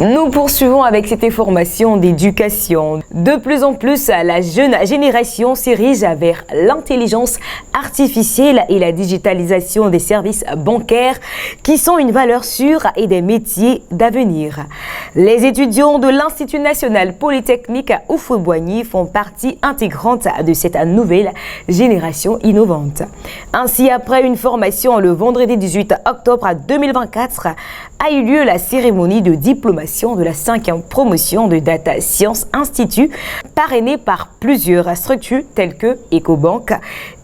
Nous poursuivons avec cette information d'éducation. De plus en plus, la jeune génération s'érige vers l'intelligence artificielle et la digitalisation des services bancaires qui sont une valeur sûre et des métiers d'avenir. Les étudiants de l'Institut national polytechnique Houphouët-Boigny font partie intégrante de cette nouvelle génération innovante. Ainsi, après une formation le vendredi 18 octobre 2024, a eu lieu la cérémonie de diplomation de la 5e promotion de Data Science Institute, parrainée par plusieurs structures telles que Ecobank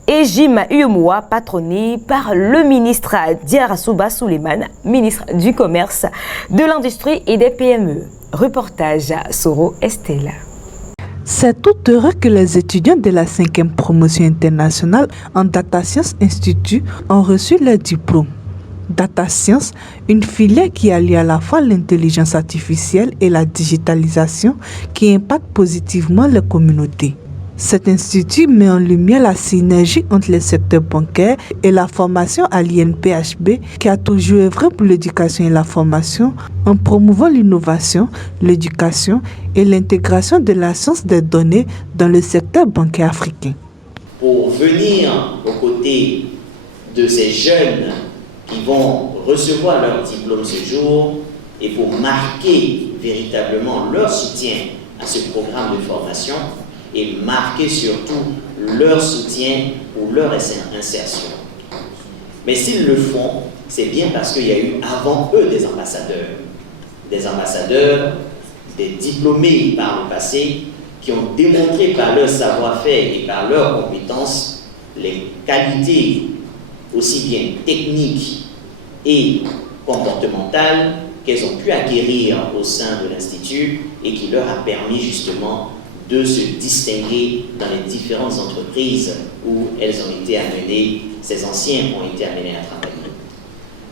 et Jim Uyomoa, patronné par le ministre Diarra Souleymane, ministre du Commerce, de l'Industrie et des PME. Reportage Soro Estelle. C'est tout heureux que les étudiants de la 5e promotion internationale en Data Science Institute ont reçu leur diplôme. Data Science, une filière qui allie à la fois l'intelligence artificielle et la digitalisation qui impacte positivement les communautés. Cet institut met en lumière la synergie entre les secteurs bancaires et la formation à l'INPHB qui a toujours œuvré pour l'éducation et la formation en promouvant l'innovation, l'éducation et l'intégration de la science des données dans le secteur bancaire africain. Pour venir aux côtés de ces jeunes qui vont recevoir leur diplôme ce jour et pour marquer véritablement leur soutien à ce programme de formation et marquer surtout leur soutien pour leur insertion. Mais s'ils le font, c'est bien parce qu'il y a eu avant eux des ambassadeurs, des diplômés par le passé qui ont démontré par leur savoir-faire et par leurs compétences les qualités aussi bien techniques et comportementales qu'elles ont pu acquérir au sein de l'Institut et qui leur a permis justement de se distinguer dans les différentes entreprises où elles ont été amenées, ces anciens ont été amenés à travailler.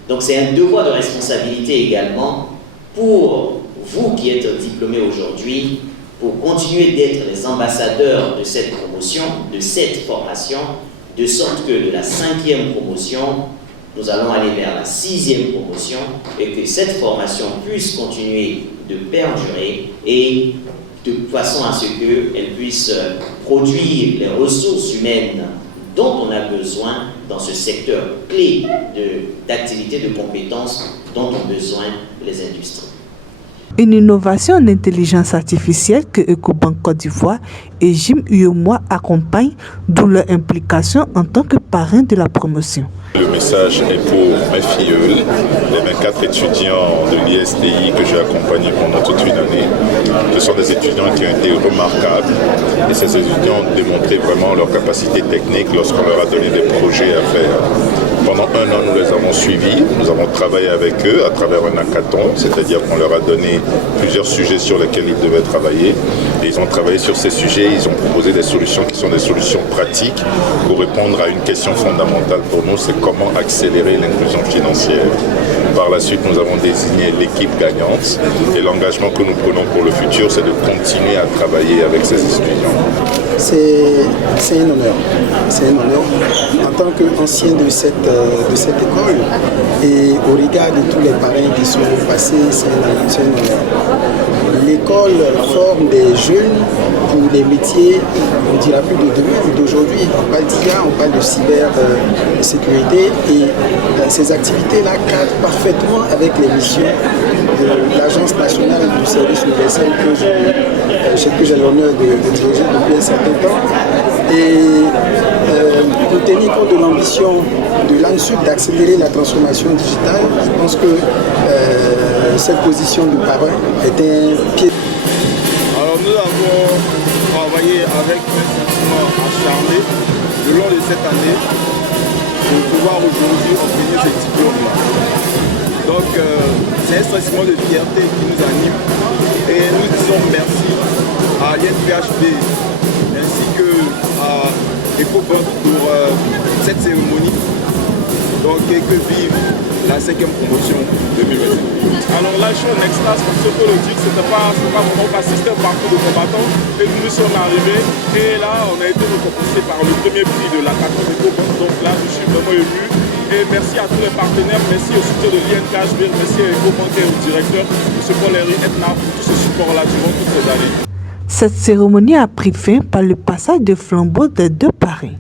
Donc c'est un devoir de responsabilité également pour vous qui êtes diplômés aujourd'hui, pour continuer d'être les ambassadeurs de cette promotion, de cette formation, de sorte que de la 5e promotion, nous allons aller vers la 6e promotion et que cette formation puisse continuer de perdurer et de façon à ce qu'elle puisse produire les ressources humaines dont on a besoin dans ce secteur clé d'activité, de compétences dont ont besoin les industries. Une innovation en intelligence artificielle que Ecobank Côte d'Ivoire et Jim Uyomoa accompagnent, d'où leur implication en tant que parrain de la promotion. Le message est pour mes filleuls, les 24 étudiants de l'ISTI que j'ai accompagnés pendant toute une année. Ce sont des étudiants qui ont été remarquables et ces étudiants ont démontré vraiment leur capacité technique lorsqu'on leur a donné des projets à faire. Pendant un an, nous les avons suivis, nous avons travaillé avec eux à travers un hackathon, c'est-à-dire qu'on leur a donné plusieurs sujets sur lesquels ils devaient travailler. Et ils ont travaillé sur ces sujets, ils ont proposé des solutions qui sont des solutions pratiques pour répondre à une question fondamentale pour nous, c'est comment accélérer l'inclusion financière. Par la suite, nous avons désigné l'équipe gagnante et l'engagement que nous prenons pour le futur, c'est de continuer à travailler avec ces étudiants. C'est un honneur. C'est un honneur en tant qu'ancien de cette école et au regard de tous les parrains qui sont passés, c'est un honneur. L'école forme des jeunes pour les métiers, on ne dira plus de demain, mais d'aujourd'hui. On parle d'IA, on parle de cybersécurité et ces activités-là cadrent parfaitement avec les missions de l'Agence nationale du service universel que j'ai l'honneur de diriger depuis un certain temps. Et pour tenir compte de l'ambition de l'ANSUD d'accélérer la transformation digitale, je pense que cette position de parrain est un pied. Alors nous avons travaillé avec un sentiment acharné le long de cette année pour pouvoir aujourd'hui obtenir ce diplôme-là. Donc c'est un sentiment de fierté qui nous anime et nous disons merci à l'INPHB ainsi qu'à Ecobank pour cette cérémonie. Donc et que vive la 5e promotion 2021. Alors là je suis en extase parce que le dire c'était pas vraiment assisté au parcours de combattants et nous sommes arrivés et là on a été récompensé par le premier prix de la 14 Ecobank. Donc là je suis vraiment ému Et merci à tous les partenaires, merci au soutien de l'INKHB, merci à EcoBank et au directeur, M. Paul-Henri Etna, pour tout ce support-là durant toutes ces années. Cette cérémonie a pris fin par le passage de flambeau des deux parrains.